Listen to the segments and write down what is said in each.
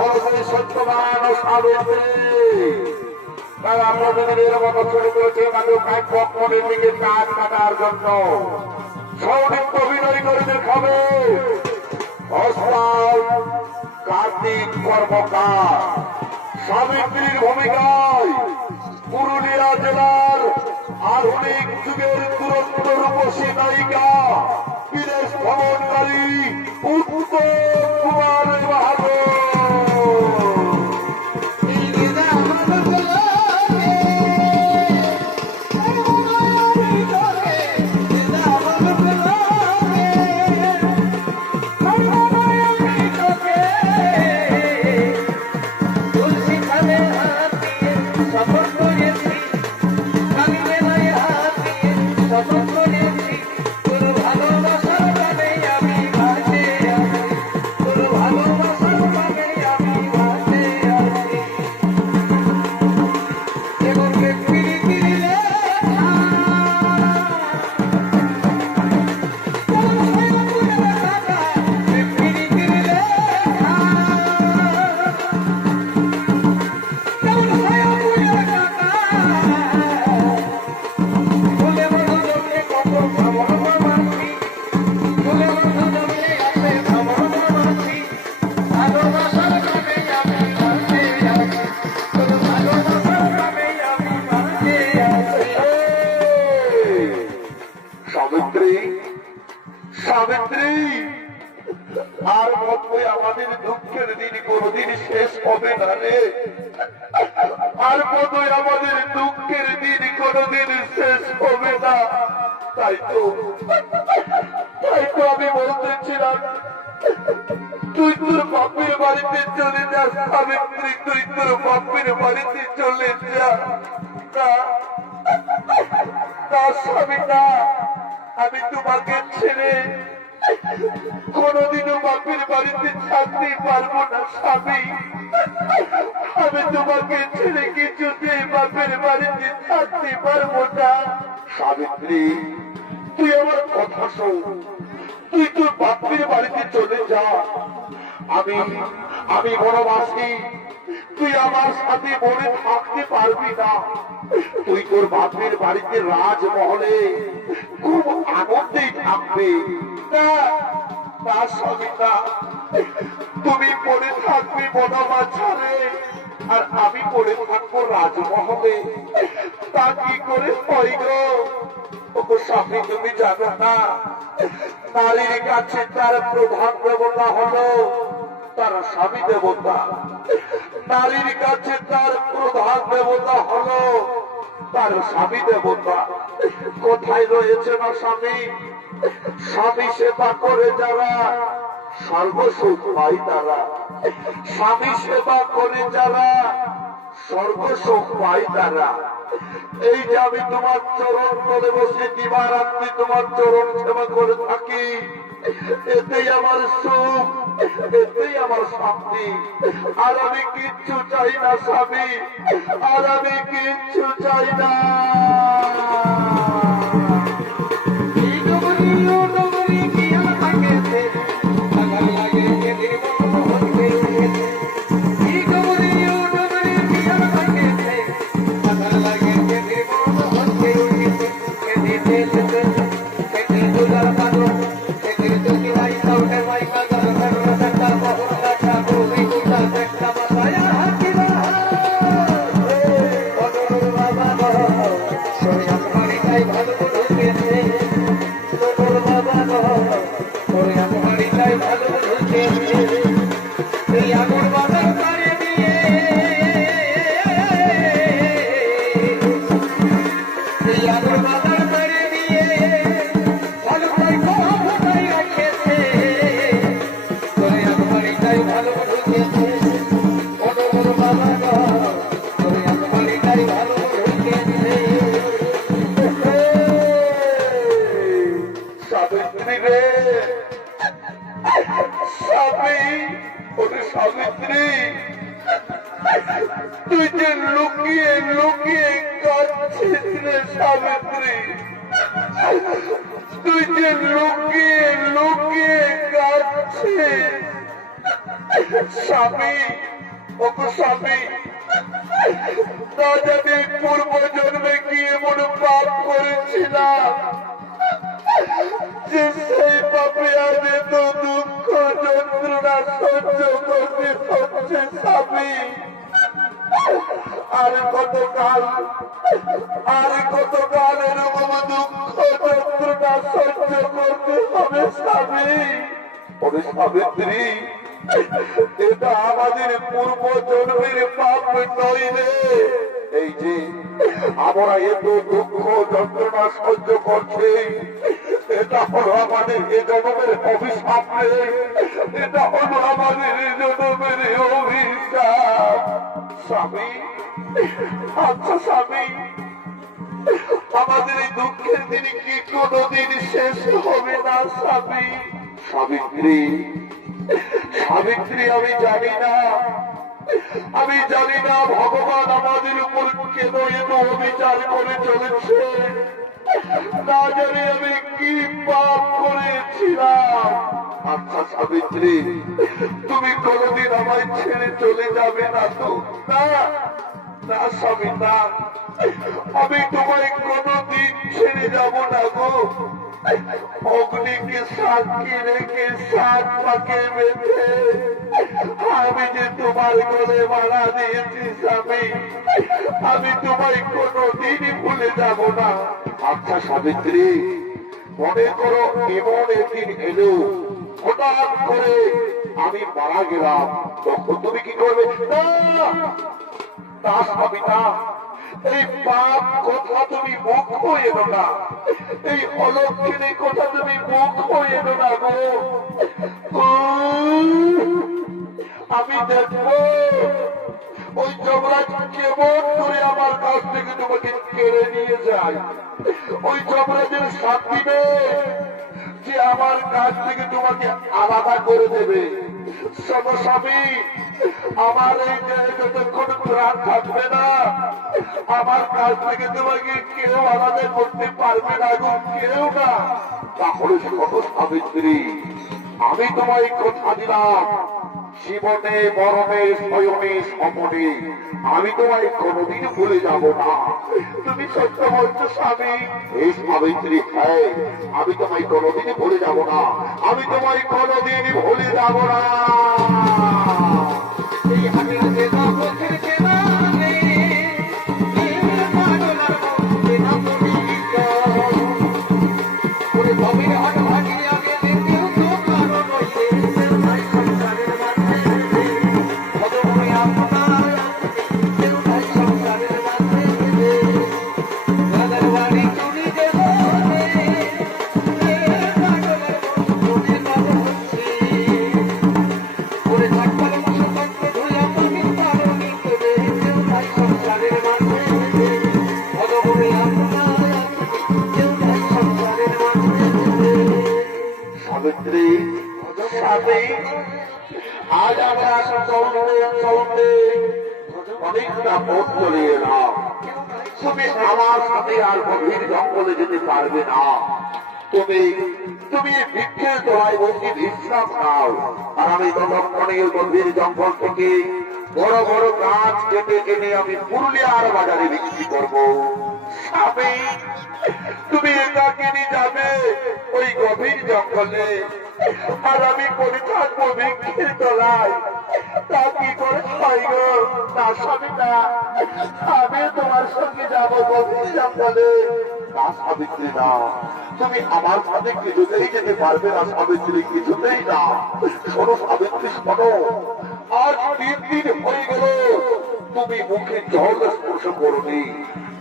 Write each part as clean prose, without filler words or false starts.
হচ্ছে সত্যবান ও সাবিত্রী। তারা প্রতিদিনের মতো শুরু করেছে তাদের কাঠপক্ষের দিকে কাজ কাটার জন্য। সৌনিত্য অভিনয় করে দেখাবে কার্তিক কর্মকার সাবিত্রীর ভূমিকায় পুরুলিয়া জেলার আধুনিক যুগের তুরন্ত রূপসী নায়িকা বিদেশ ভ্রমণকারী উত্তম কুমার বাহাদুর। সাবিত্রী, আর মতই আমাদের দুঃখের দিন কোনদিন শেষ হবে না রে। আর মতই আমাদের দুঃখের দিন কোনদিন শেষ হবে না। তাই তো আমি বলতেছিলাম তুই তোর বাপের বাড়িতে চলে যা সাবিত্রী, তুই তোর বাপের বাড়িতে চলে যা। না স্বামী না, আমি তোমাকে ছেড়ে কোনদিনও বাপের বাড়িতে থাকতে পারবো না স্বামী। আমি তোমাকে ছেড়ে কিছুতে বাপের বাড়িতে থাকতে পারবো না। সাবিত্রী, তুই আমার কথা শোন, তুই তোর বাপের বাড়িতে চলে যা। আমি বনবাসী, তুই আমার সাথে বনে থাকতে পারবি না। তুই তোর বাপের বাড়িতে রাজমহলে খুব আনন্দেই থাকবে। না স্বামী না, তুমি পড়ে থাকবে বনবাছারে আর আমি পড়ে থাকবো রাজমহলে। তা কি করে হয় গো? ওগো স্বামী, তুমি জানো না নারীর কাছে তার প্রধান দেবতা হলো তার স্বামী দেবতা। নারীর কাছে তার প্রধান দেবতা হলো তার স্বামী দেবতা। কোথায় রয়েছে না স্বামী? স্বামী সেবা করে যারা সর্বসুখ পায় তারা। স্বামী সেবা করে যারা সর্বসুখ পায় তারা। এই যে আমি তোমার চরণ তলে বসে দিবারাত্রি তোমার চরণ সেবা করে থাকি, এতেই আমার সুখ, এতেই আমার শান্তি। আর আমি কিচ্ছু চাই না স্বামী, আর আমি কিচ্ছু চাই না। সাবিত্রী, তুই যে লুকিয়ে লুকিয়ে কাঁদছিস রে সাবিত্রী, তুই যে লুকিয়ে লুকিয়ে কাঁদছিস। স্বামী, ওগো স্বামী, না জানি পূর্ব জন্মে কি এমন পাপ করেছিলাম যে সেই পাপে আজ এত দুঃখ যন্ত্রণা সহ্য করতে হচ্ছে। স্বামী, আর কতকাল এরকম দুঃখ যন্ত্রণা সহ্য করতে হবে? স্বামী, ওরে সাবিত্রী, এটা আমাদের পূর্ব জন্মের পাপ নয় রে। এই যে আমরা এত দুঃখ যন্ত্রণা সহ্য করছি, এটা হলো আমাদের এ জন্মের অভিশাপ রে। এটা হলো আমাদের এ জন্মের অভিশাপ। স্বামী, আচ্ছা স্বামী, আমাদের এই দুঃখের দিন কি কোনদিন শেষ হবে না? স্বামী, সাবিত্রী, সাবিত্রী, আমি জানি না ভগবান আমাদের উপর কেন এত অবিচার করে চলেছে। না জানি আমি কি পাপ করেছিলাম। আচ্ছা সাবিত্রী, তুমি কোনদিন আমায় ছেড়ে চলে যাবে না তো? না না স্বামী, না, আমি তোমায় কোনদিন ছেড়ে যাব না গো। অগ্নিকে সাক্ষী রেখে 7 পাকে বেঁধে আমি যে তোমার গলে মালা দিয়েছি স্বামী, আমি তোমায় কোনদিনই ভুলে যাব না। আচ্ছা সাবিত্রী, মনে করো এমন একদিন এলো হঠাৎ করে আমি মারা গেলাম, তখন তুমি কি করবে? না স্বামী, না, এই পাপ কথা তুমি মুখ হয়ে এলো না, এই অলক্ষণের কথা তুমি মুখ হয়ে এলো না গো। আমি দেখবো ওই যমরাজ কেমন করে আমার কাছ থেকে তোমাকে কেড়ে নিয়ে যায়। ওই যমরাজের শাস্তি নেই যে আমার কাছ থেকে তোমাকে আলাদা করে দেবে। স্বামী, আমার এই যতক্ষণ প্রাণ থাকবে না, আমার কাছ থেকে তোমাকে কেউ আলাদা করতে পারবে না গো, কেউ না। তাহলে শোনো সাবিত্রী, আমি তোমায় কথা দিলাম, জীবনে মরণে শয়নে স্বপনে আমি তোমায় কোনদিন ভুলে যাব না। তুমি সত্য বলছো স্বামী? এই সাবিত্রী, হ্যাঁ, আমি তোমায় কোনদিন ভুলে যাব না, আমি তোমায় কোনদিন ভুলে যাব না। আজ আমরা চলতে অনেকটা পথ চলে এলাম, তুমি আমার সাথে আর গভীর জঙ্গলে যেতে পারবে না। তুমি বৃক্ষের তলায় বসে বিশ্রাম নাও, আর আমি ততক্ষণে গভীর জঙ্গল থেকে বড় বড় গাছ কেটে এনে আমি পুরুলিয়ার বাজারে বিক্রি করবো। স্বামী, তুমি একাকে নিয়ে যাবে ওই গভীর জঙ্গলে, আর আমি পড়ে থাকবো বৃক্ষের তলায়। তা কি করে হয় গো? না স্বামী, না, আমি তোমার সঙ্গে যাবো গভীর জঙ্গলে। না সাবিত্রী, না, তুমি আমার সাথে কিছুতেই যেতে পারবে না সাবিত্রী, কিছুতেই না। শোনো সাবিত্রী, শোনো, আজ 3 দিন হয়ে গেল তুমি মুখে জল স্পর্শ করনি।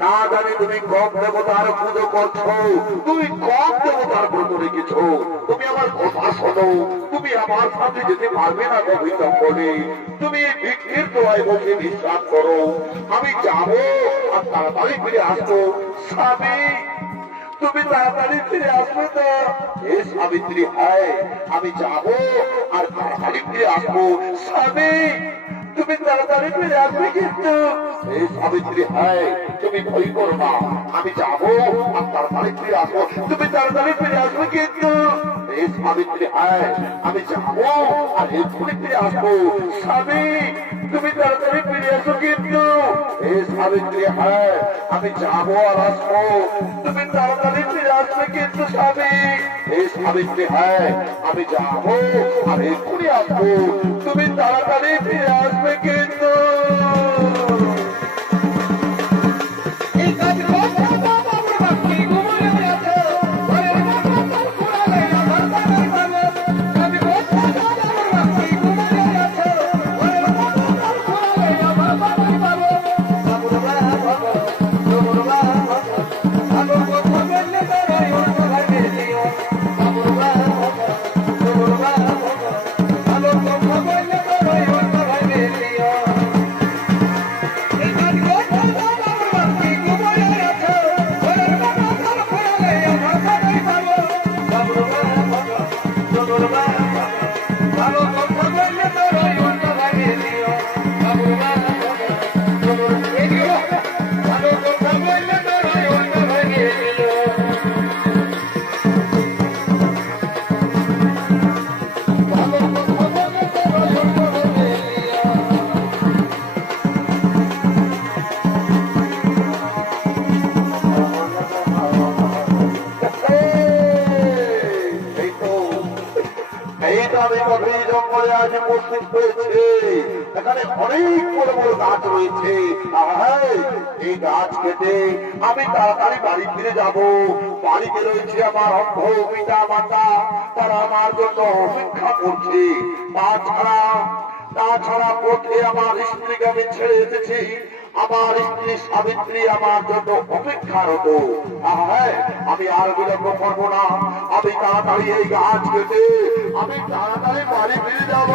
না জানি তুমি কম দেবতার পুজো করছো, তুমি কম দেবতার ব্রত রেখেছ। তুমি আমার কথা শোনো, তুমি আমার সাথে যেতে পারবে না গভীর জঙ্গলে। তুমি এই বৃক্ষের তলায় বসে বিশ্রাম করো, আমি যাবো আর তাড়াতাড়ি ফিরে আসবো। স্বামী, তুমি তাড়াতাড়ি ফিরে আসবে তো? এ সাবিত্রী, হ্যাঁ, আমি যাবো আর তাড়াতাড়ি ফিরে আসবো। স্বামী, তুমি তাড়াতাড়ি ফিরে আসবে কিন্তু? এই সাবিত্রী, হ্যাঁ, তুমি ভয় করো না, আমি যাবো আর তাড়াতাড়ি ফিরে আসবো, তুমি তাড়াতাড়ি ফিরে আসবে কিন্তু? এই সাবিত্রী হ্যাঁ আমি যাবো আর এক্ষুনি ফিরে আসবো। স্বামী তুমি তাড়াতাড়ি ফিরে এসো কিন্তু। এই সাবিত্রী হ্যাঁ আমি যাবো আর আসবো, তুমি তাড়াতাড়ি ফিরে আসবে কিন্তু স্বামী। এই সাবিত্রী হ্যাঁ আমি যাবো আর এক্ষুনি আসবো, তুমি তাড়াতাড়ি ফিরে আসবে কিন্তু। এখানে অনেক বড় বড় গাছ রয়েছে, এই গাছ কেটে আমি তাড়াতাড়ি বাড়ি ফিরে যাব। বাড়িতে রয়েছে আমার অন্ধ পিতা মাতা, তারা আমার জন্য অপেক্ষা করছে। তাছাড়া পথে আমার স্ত্রীকে আমি ছেড়ে এসেছি, আমার স্ত্রী সাবিত্রী আমার জন্য অপেক্ষারত। আমি আর বিলম্ব করবো না, আমি তাড়াতাড়ি এই গাছ কেটে আমি তাড়াতাড়ি বাড়ি ফিরে যাব।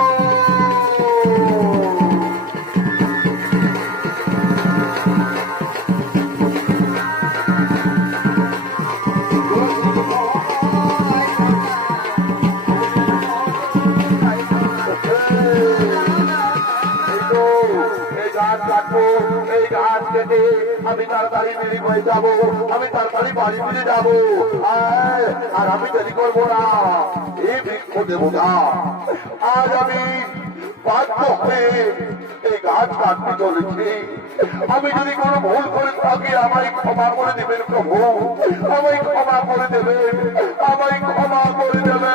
আমি তাড়াতাড়ি বেরিয়ে হয়ে যাবো, আমি তাড়াতাড়ি বাড়ি ফিরে যাবো, আর আমি দেরি করবো না। এই বৃক্ষ দেবতা আজ আমি বাধ্য হয়ে এই গাছ কাটতে চলেছি। আমি যদি কোনো ভুল করে থাকি আমায় ক্ষমা করে দেবেন প্রভু, আমায় ক্ষমা করে দেবেন, আমায় ক্ষমা করে দেবেন।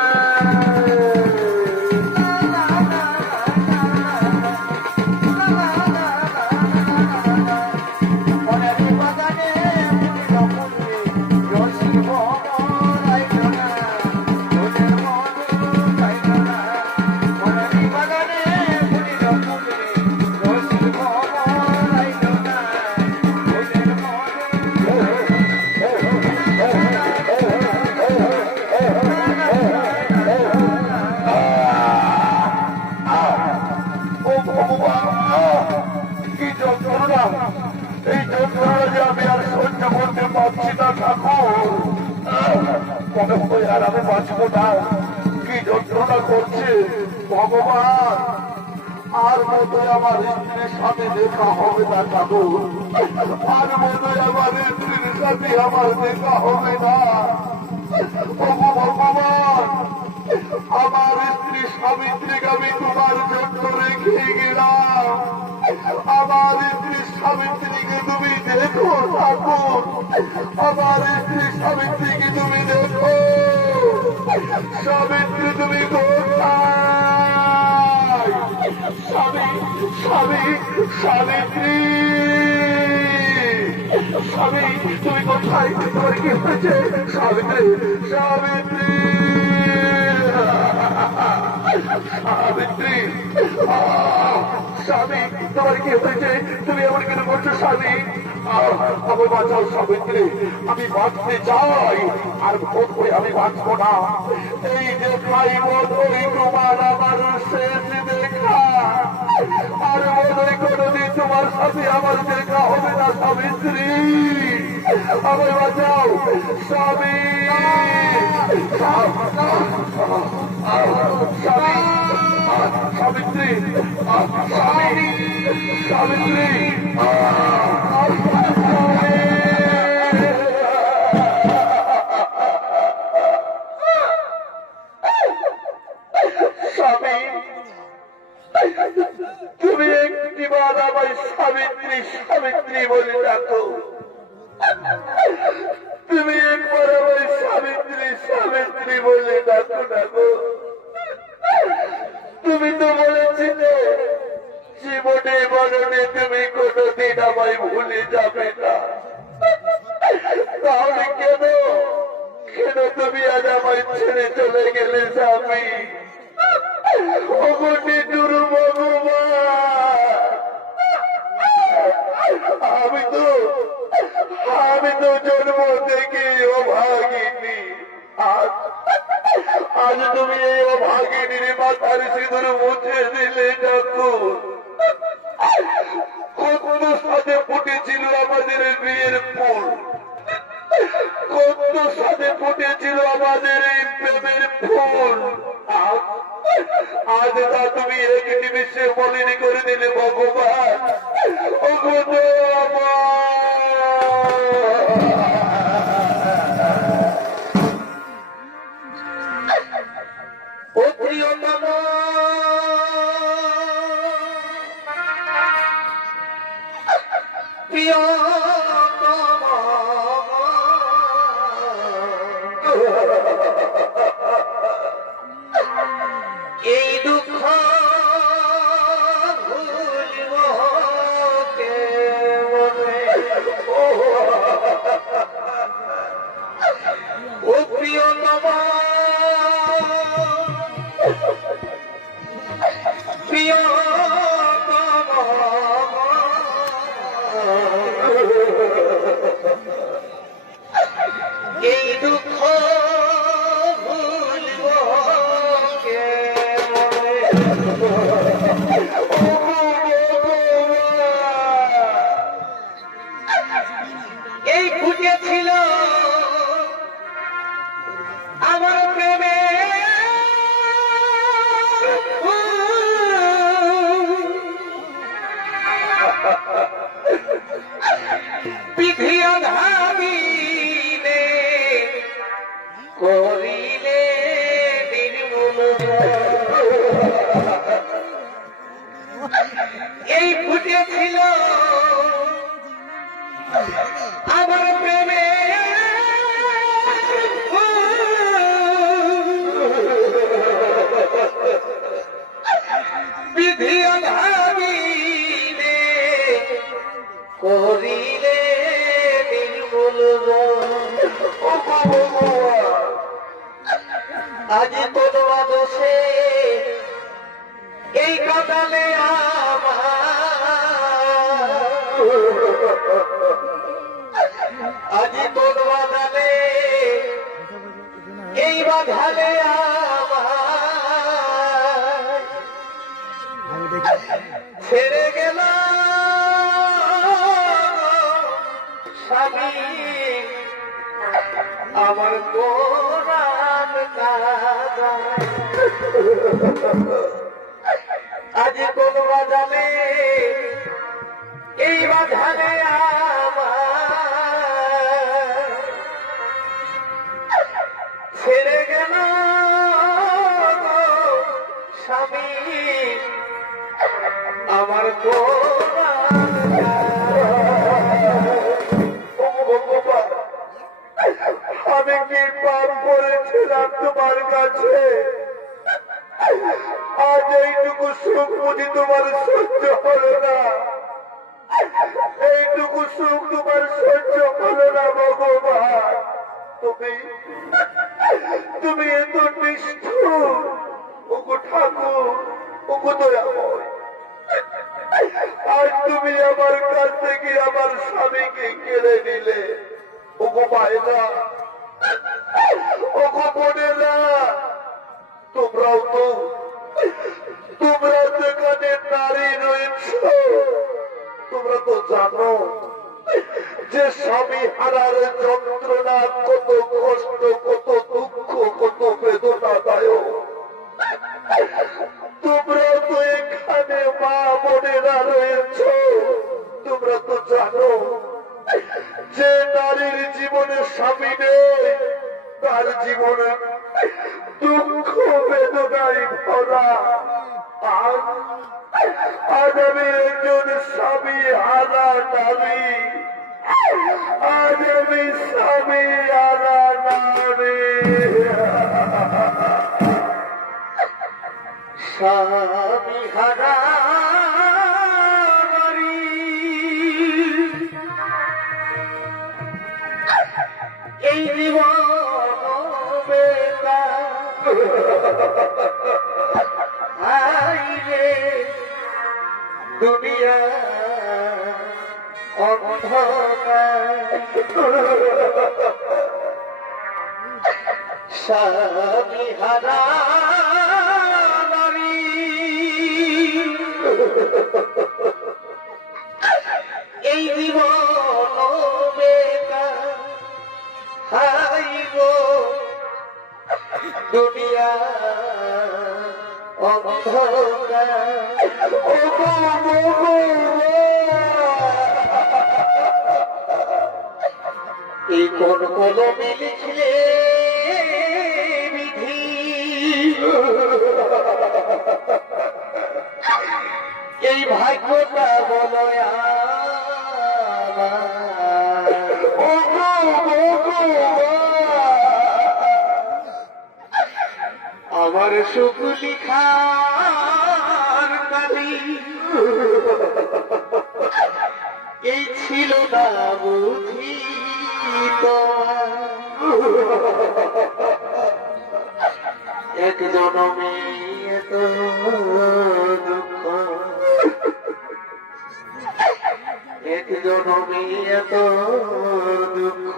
এই যন্ত্রণা যে আমি আর সহ্য করতে পারছি না ঠাকুর, মনে হয় আর আমি বাঁচবো না। কি যন্ত্রণা করছে ভগবান, আর বোধহয় আমার স্ত্রীর সাথে দেখা হবে না ঠাকুর, আর বোধহয় আমার স্ত্রীর সাথে আমার দেখা হবে না। ভগবান আমার স্ত্রী সাবিত্রীকে আমি তোমার জন্য রেখে গেলাম, আমার স্ত্রী সাবিত্রীকে তুমি দেখো ঠাকুর, আমার স্ত্রী সাবিত্রীকে তুমি দেখো। সাবিত্রী তুমি কোথায়? সাবিত্রী স্বামী তুমি কোথায়? তোমার কি হয়েছে সাবিত্রী? সাবিত্রী সাবিত্রী স্বামী তোমার কি হয়েছে? তুমি এমন কেন করছো স্বামী? আমার বাঁচাও সাবিত্রী, আমি বাঁচতে চাই, আর ভোট করে আমি বাঁচবো না। এই যে ভাই বোধ তোমার আমার শেষ দেখা, আর বোধহয় কোনদিন তোমার সাথে আমার দেখা হবে না সাবিত্রী, আমার বাঁচাও স্বামী। সাবিত্রী সাবিত্রী তুমি একটিবার আমায় সাবিত্রী সাবিত্রী বলে ডাকো। তুমি একবার আমায় সাবিত্রী সাবিত্রী বলে ডাকো ডাকো। তুমি তো বলেছিলে জীবনে মরণে তুমি কোনদিন আমায় ভুলে যাবে না। তাহলে কেন কেন তুমি আজ আমায় ছেড়ে চলে গেলে স্বামী? নিটুর ভগবান, আমি তো জন্ম থেকে অভাগিনী। আজ তুমি এই অভাগিনীর মাথার সিঁদুর মুছে দিলে ঠাকুর। কত সাথে ফুটেছিল আমাদের বিয়ের ফুল, কত সাথে ফুটেছিল আমাদের এই প্রেমের ফুল। আজ তা তুমি এক নিমিষে মলিনী করে দিলে ভগবান। ও প্রিয়তম, প্রিয়তম, এই দুঃখ ভুলিব কেমনে? ও প্রিয়তম, প্রিয়তম, এই দুঃখ ভুলিব কেমনে? এই ফুটেছিল আমার প্রেমে বিধিয়া ধাবিলে করিলে নির্মূল। এই ফুটেছিল আমার প্রেমে বিধিয়া ধাবিলে করিলে নির্মূল। আজ কোন দোষে এই কাটালে আজ কোন বাদালে এই বাধালে ছেড়ে গেল স্বামী আমার কোরআন কাদা। আজ কোন বাজালে এই বাজালে ছেড়ে গেল স্বামী আমার কোরআন কাদা। আমি কি পাপ করেছিলাম তোমার কাছে? আজ এইটুকু সুখ বুঝি তোমার সহ্য হলো না, এইটুকু সুখ তোমার সহ্য হলো না ভগবান। তুমি এত নিষ্ঠুর। ওগো ঠাকুর, ওগো দয়াময়, আজ তুমি আমার কাছ থেকে আমার স্বামীকে কেড়ে নিলে। ওগো মায়েরা, ওগো বোনেরা, তোমরা যেখানে নারী রয়েছ, তোমরা তো জানো যে স্বামী হারার যন্ত্রণা কত কষ্ট, কত দুঃখ, কত বেদনাদায়ক। তোমরা তো এখানে মা বোনেরা রয়েছ, তোমরা তো জানো যে নারীর জীবনে স্বামী নেই, তার জীবনে দুঃখ বেদনায় ভরা। আজ আমি একজন স্বামী হারা নারী, আজ আমি স্বামী হারা নারী। স্বামী হারা নারী, এই জীবন দুনিয়া অন্ধকার, স্বামী হারা নারী, এই জীবন বেকার। হাই গো দুনিয়া এই কোন কলমে লিখলে বিধি, এই ভাগ্যটা বলো আমার সুখ লিখার কালি, এই ছিল না বুঝি এক জনমে এত দুঃখ, এক জনমে এত দুঃখ,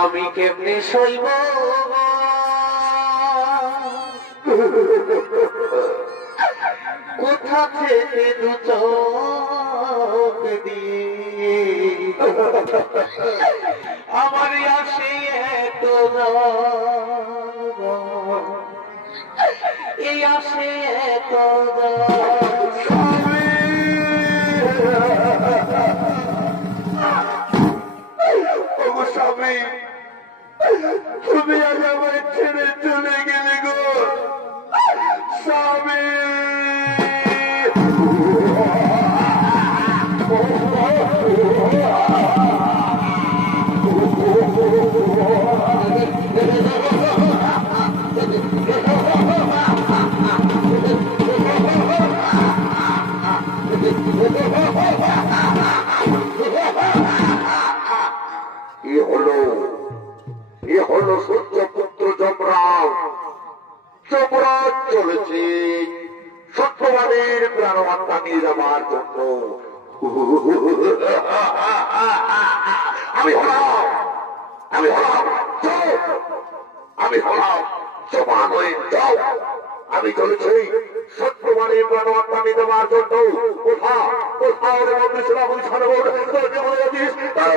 আমি কেমনে সইব কোথা থেকে দু চোখ দিয়ে আমার আসে এত এই আসে এত স্বামী, তুমি আজ আমার ছেড়ে চলে গেলে গো স্বামী। এ হলো সূর্যপুত্র যমরাজ। যমরাজ চলেছে সত্যবানের প্রাণবার্তা নিয়ে যাবার জন্য। আমি হলাম জমান হয়ে যাও। আমি চলেছি সত্যবানের প্রাণবার্তা নিয়ে যাবার জন্য। কোথাও বন্ধু ছিল, আমি সারা বলে যাচ্ছিস তারা